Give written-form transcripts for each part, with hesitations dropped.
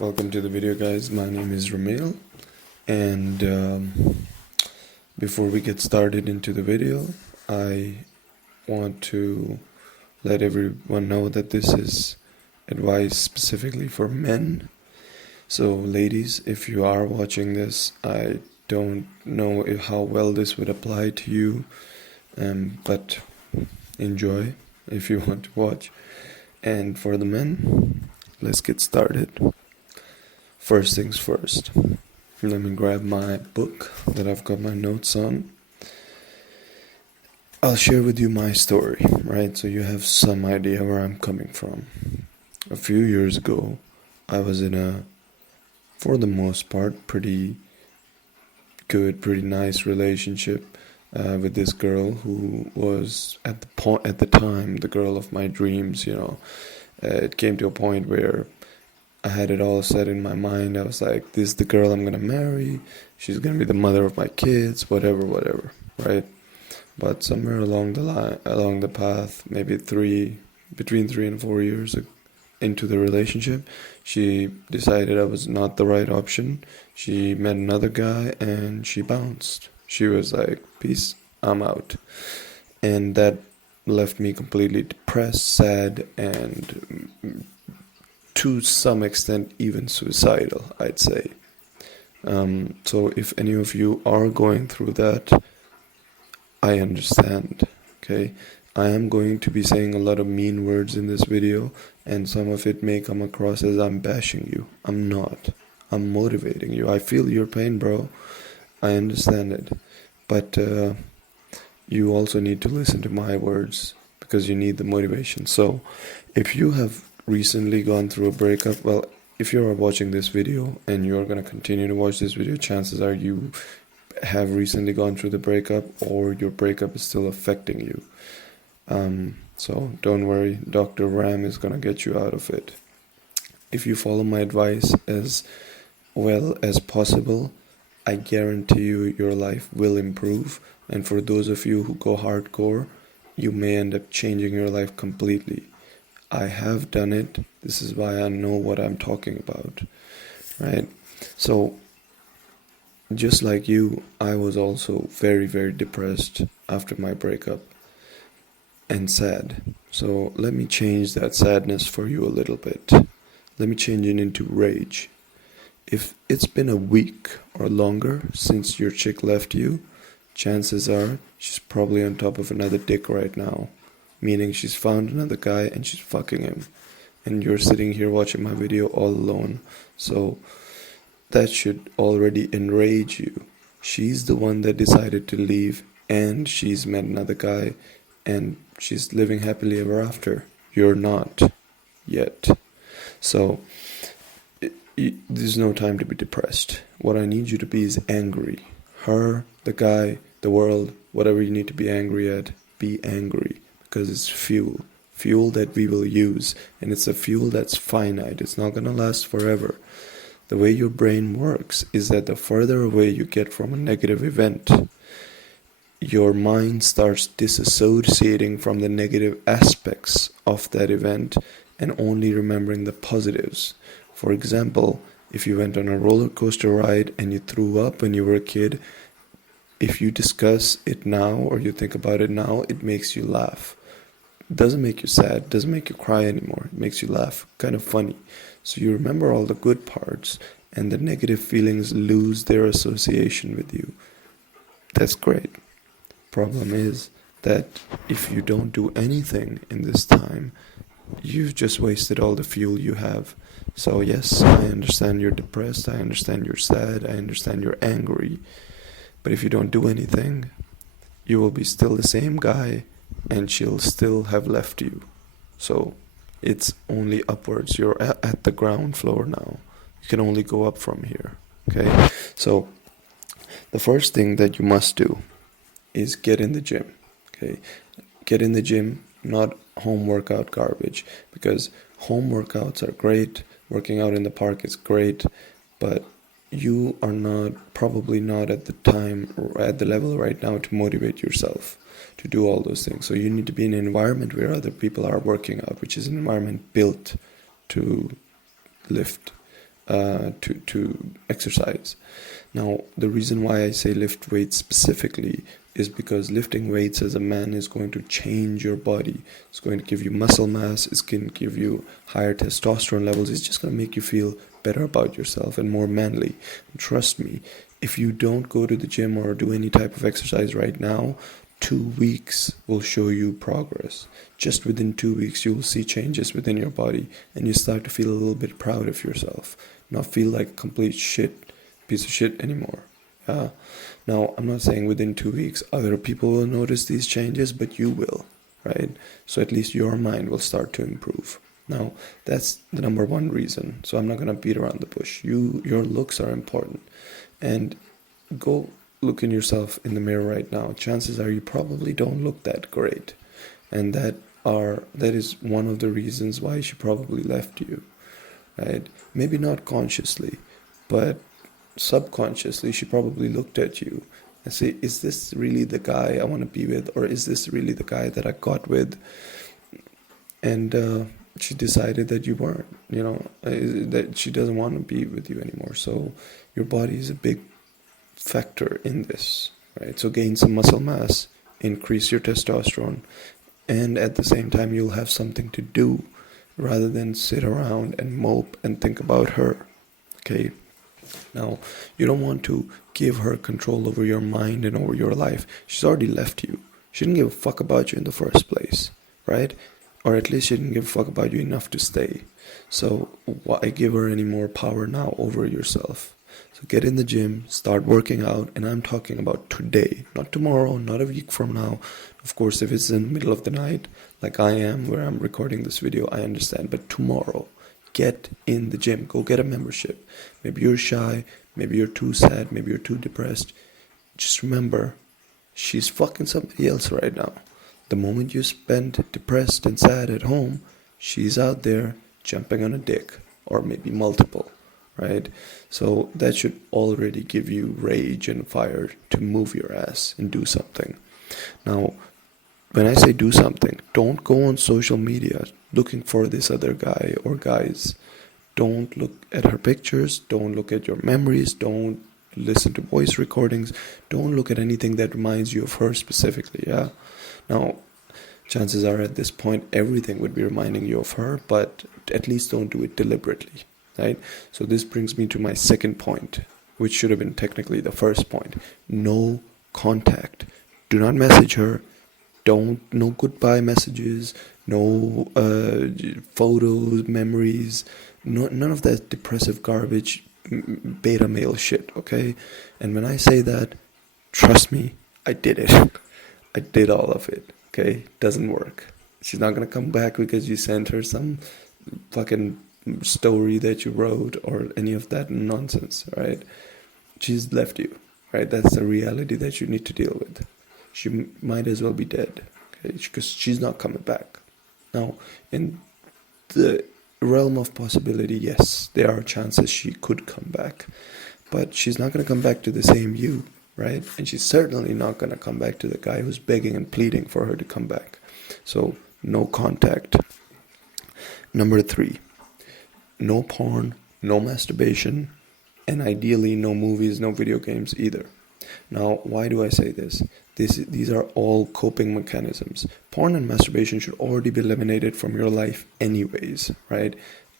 Welcome to the video, guys. My name is Ramil, and before we get started into the video, I want to let everyone know that this is advice specifically for men. So ladies, if you are watching this, I don't know how well this would apply to you, but enjoy if you want to watch. And for the men, let's get started. First things first, let me grab my book that I've got my notes on. I'll share with you my story, right? So you have some idea where I'm coming from. A few years ago, I was in a, for the most part, pretty good, pretty nice relationship with this girl who was at the time the girl of my dreams. It came to a point where I had it all set in my mind. I was like, this is the girl I'm gonna marry. She's gonna be the mother of my kids, whatever, right? But somewhere along the path, maybe between 3 and 4 years into the relationship, she decided I was not the right option. She met another guy and she bounced. She was like, peace, I'm out. And that left me completely depressed, sad, and to some extent even suicidal, I'd say. So if any of you are going through that, I understand, okay? I am going to be saying a lot of mean words in this video, and some of it may come across as I'm bashing you. I'm not. I'm motivating you. I feel your pain, bro. I understand it. But you also need to listen to my words because you need the motivation. So if you have recently gone through a breakup, well, if you're watching this video and you're going to continue to watch this video, chances are you have recently gone through the breakup or your breakup is still affecting you. So don't worry, Dr. Ram is going to get you out of it. If you follow my advice as well as possible, I guarantee you your life will improve. And for those of you who go hardcore, you may end up changing your life completely. I have done it. This is why I know what I'm talking about, right? So, just like you, I was also very, very depressed after my breakup and sad. So let me change that sadness for you a little bit. Let me change it into rage. If it's been a week or longer since your chick left you, chances are she's probably on top of another dick right now. Meaning she's found another guy and she's fucking him. And you're sitting here watching my video all alone. So that should already enrage you. She's the one that decided to leave and she's met another guy and she's living happily ever after. You're not yet. So there's no time to be depressed. What I need you to be is angry. Her, the guy, the world, whatever you need to be angry at, be angry. Because it's fuel that we will use, and it's a fuel that's finite. It's not gonna last forever. The way your brain works is that the further away you get from a negative event, your mind starts disassociating from the negative aspects of that event and only remembering the positives. For example, if you went on a roller coaster ride and you threw up when you were a kid, if you discuss it now or you think about it now, it makes you laugh. It doesn't make you sad, doesn't make you cry anymore. It makes you laugh, kind of funny. So you remember all the good parts and the negative feelings lose their association with you. That's great. Problem is that if you don't do anything in this time, you've just wasted all the fuel you have. So yes, I understand you're depressed, I understand you're sad, I understand you're angry. But if you don't do anything, you will be still the same guy and she'll still have left you. So it's only upwards. You're at the ground floor now. You can only go up from here. Okay? So the first thing that you must do is get in the gym. Okay? Get in the gym, not home workout garbage. Because home workouts are great. Working out in the park is great. But you are probably not at the level right now to motivate yourself to do all those things. So you need to be in an environment where other people are working out, which is an environment built to lift to exercise. Now, the reason why I say lift weights specifically is because lifting weights as a man is going to change your body. It's going to give you muscle mass. It's going to give you higher testosterone levels. It's just going to make you feel better about yourself and more manly. And trust me, if you don't go to the gym or do any type of exercise right now, 2 weeks will show you progress. Just within 2 weeks, you will see changes within your body, and you start to feel a little bit proud of yourself, not feel like a complete piece of shit anymore. Now, I'm not saying within 2 weeks other people will notice these changes, but you will, right? So at least your mind will start to improve. Now, that's the number one reason. So I'm not gonna beat around the bush. Your looks are important, and go look in yourself in the mirror right now. Chances are you probably don't look that great, and that is one of the reasons why she probably left you, right? Maybe not consciously, but subconsciously she probably looked at you and say, is this really the guy I want to be with, or is this really the guy that I got with? And she decided that you weren't, that she doesn't want to be with you anymore. So your body is a big factor in this, right? So gain some muscle mass, increase your testosterone, and at the same time you'll have something to do rather than sit around and mope and think about her. Okay, now you don't want to give her control over your mind and over your life. She's already left you. She didn't give a fuck about you in the first place, right? Or at least she didn't give a fuck about you enough to stay. So why give her any more power now over yourself? So get in the gym, start working out, and I'm talking about today, not tomorrow, not a week from now. Of course, if it's in the middle of the night, like I am, where I'm recording this video, I understand. But tomorrow, get in the gym. Go get a membership. Maybe you're shy, maybe you're too sad, maybe you're too depressed. Just remember, she's fucking somebody else right now. The moment you spend depressed and sad at home, she's out there jumping on a dick, or maybe multiple. Right? So that should already give you rage and fire to move your ass and do something. Now, when I say do something, don't go on social media looking for this other guy or guys. Don't look at her pictures, don't look at your memories, don't listen to voice recordings, don't look at anything that reminds you of her specifically, yeah? Now, chances are at this point everything would be reminding you of her, but at least don't do it deliberately. Right? So this brings me to my second point, which should have been technically the first point. No contact. Do not message her. No goodbye messages. No photos, memories. None of that depressive garbage, beta male shit, okay? And when I say that, trust me, I did it. I did all of it, okay? Doesn't work. She's not gonna come back because you sent her some fucking story that you wrote or any of that nonsense, right? She's left you, right? That's the reality that you need to deal with. She might as well be dead, okay? Because she's not coming back. Now, in the realm of possibility, yes, there are chances she could come back, but she's not going to come back to the same you, right? And she's certainly not going to come back to the guy who's begging and pleading for her to come back. So, no contact. Number 3. No porn, no masturbation, and ideally no movies, no video games either. Now, why do I say this? These are all coping mechanisms. Porn and masturbation should already be eliminated from your life anyways, right?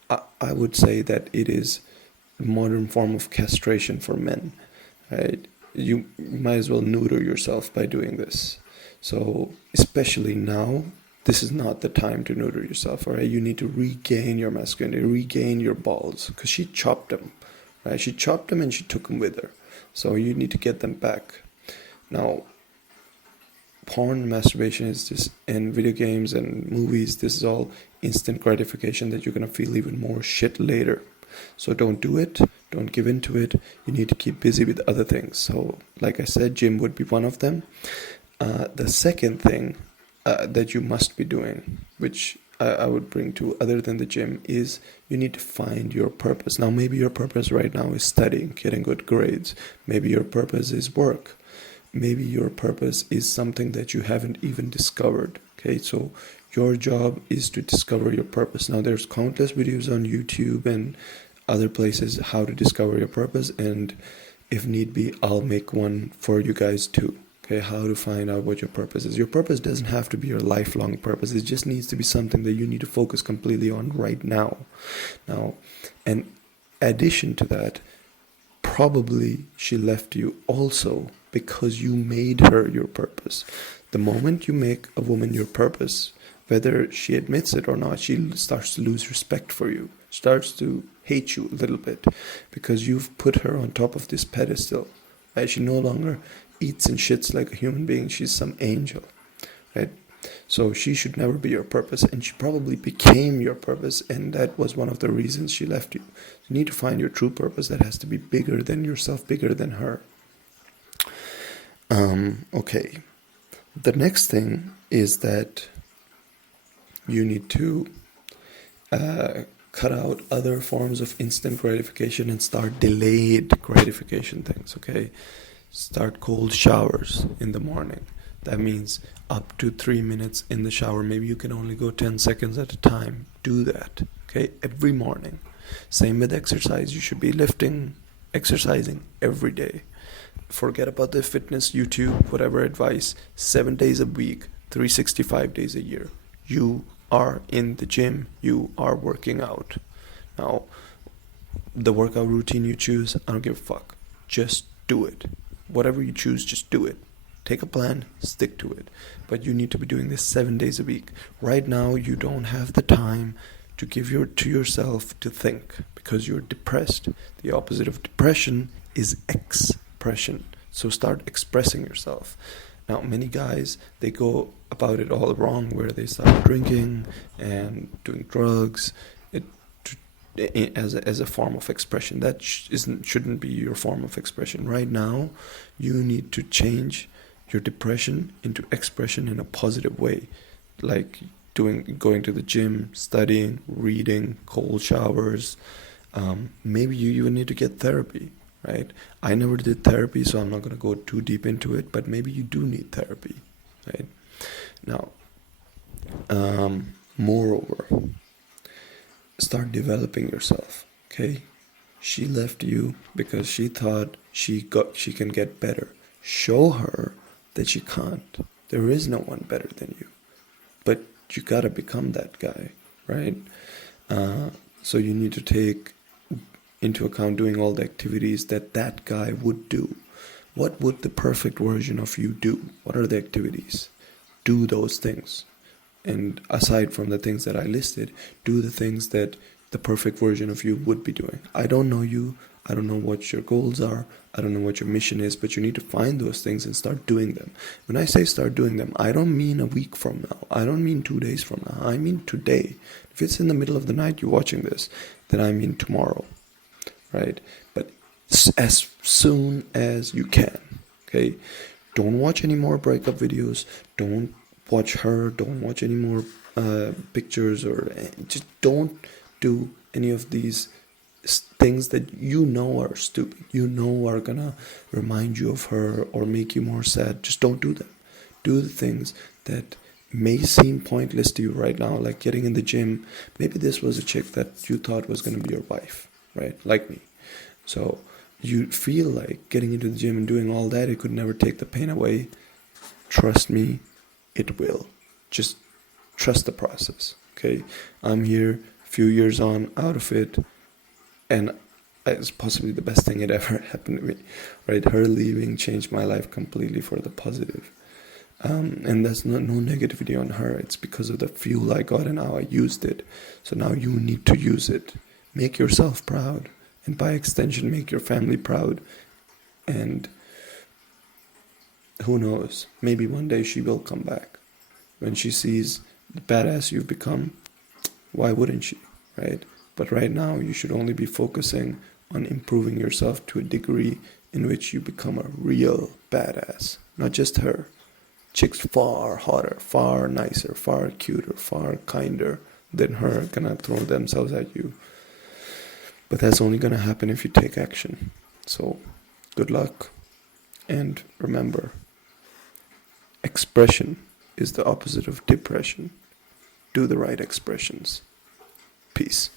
I would say that it is a modern form of castration for men, right? You might as well neuter yourself by doing this. So, especially now, this is not the time to neuter yourself, all right? You need to regain your masculinity, regain your balls, because she chopped them, right? She chopped them and she took them with her. So you need to get them back. Now, porn and masturbation is just, and video games and movies, this is all instant gratification that you're going to feel even more shit later. So don't do it. Don't give in to it. You need to keep busy with other things. So, like I said, gym would be one of them. The second thing that you must be doing, which I would bring to other than the gym, is you need to find your purpose. Now, maybe your purpose right now is studying, getting good grades. Maybe your purpose is work. Maybe your purpose is something that you haven't even discovered. Okay, so your job is to discover your purpose. Now, there's countless videos on YouTube and other places how to discover your purpose, and if need be, I'll make one for you guys too. Okay, how to find out what your purpose is. Your purpose doesn't have to be your lifelong purpose. It just needs to be something that you need to focus completely on right now. Now, in addition to that, probably she left you also because you made her your purpose. The moment you make a woman your purpose, whether she admits it or not, she starts to lose respect for you, starts to hate you a little bit because you've put her on top of this pedestal. Right? She no longer eats and shits like a human being. She's some angel, right? So she should never be your purpose, and she probably became your purpose, and that was one of the reasons she left you. You need to find your true purpose that has to be bigger than yourself, bigger than her. Okay. The next thing is that you need to cut out other forms of instant gratification and start delayed gratification things, okay? Start cold showers in the morning. That means up to 3 minutes in the shower. Maybe you can only go 10 seconds at a time. Do that, okay? Every morning. Same with exercise. You should be exercising every day. Forget about the fitness, YouTube, whatever advice. 7 days a week, 365 days a year. You are in the gym. You are working out. Now, the workout routine you choose, I don't give a fuck. Just do it. Whatever you choose, just do it. Take a plan, stick to it. But you need to be doing this 7 days a week. Right now, you don't have the time to give to yourself to think because you're depressed. The opposite of depression is expression. So start expressing yourself. Now, many guys, they go about it all wrong, where they start drinking and doing drugs as a form of expression. That shouldn't be your form of expression. Right now, you need to change your depression into expression in a positive way, like going to the gym, studying, reading, cold showers. Maybe you even need to get therapy, right? I never did therapy, so I'm not going to go too deep into it, but maybe you do need therapy, right? Now, moreover, start developing yourself, okay? She left you because she thought she can get better. Show her that she can't. There is no one better than you. But you gotta become that guy, right? So you need to take into account doing all the activities that guy would do. What would the perfect version of you do? What are the activities? Do those things. And aside from the things that I listed, do the things that the perfect version of you would be doing. I don't know you. I don't know what your goals are. I don't know what your mission is, but you need to find those things and start doing them. When I say start doing them, I don't mean a week from now. I don't mean 2 days from now. I mean today. If it's in the middle of the night you're watching this, then I mean tomorrow, right? But as soon as you can, okay? Don't watch any more breakup videos. Don't watch her. Don't watch any more pictures, or just don't do any of these things that you know are stupid, you know are gonna remind you of her or make you more sad. Just don't do them. Do the things that may seem pointless to you right now, like getting in the gym. Maybe this was a chick that you thought was gonna be your wife, right? Like me. So you feel like getting into the gym and doing all that, it could never take the pain away. Trust me, it will. Just trust the process, okay? I'm here, a few years on, out of it, and it's possibly the best thing that ever happened to me, right? Her leaving changed my life completely for the positive. And that's no negativity on her. It's because of the fuel I got and how I used it. So now you need to use it. Make yourself proud. And by extension, make your family proud. And who knows? Maybe one day she will come back. When she sees the badass you've become, why wouldn't she, right? But right now, you should only be focusing on improving yourself to a degree in which you become a real badass. Not just her. Chicks far hotter, far nicer, far cuter, far kinder than her gonna throw themselves at you. But that's only gonna happen if you take action. So, good luck. And remember, expression is the opposite of depression. Do the right expressions. Peace.